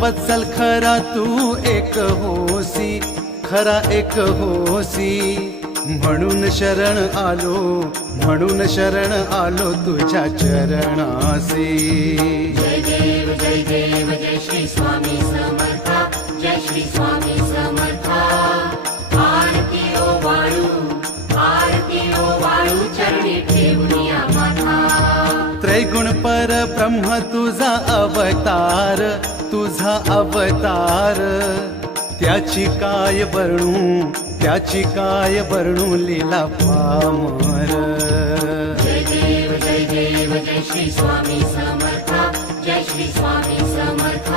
वत्सल खरा तू एक होसी, खरा एक होसी. म्हणून शरण आलो, म्हणून शरण आलो तुझ्या चरणासी. जय देव जय श्री स्वामी समर्था, जय श्री स्वामी समर्था. आरती ओ वाळू चरणी ठेवूया माथा. त्रैगुण पर ब्रह्म तुझा अवतार, तुझा अवतार. त्याची काय वर्णू, त्याची काय वर्णू लीला पामर. जय देव जय श्री स्वामी समर्था, जय श्री स्वामी समर्था.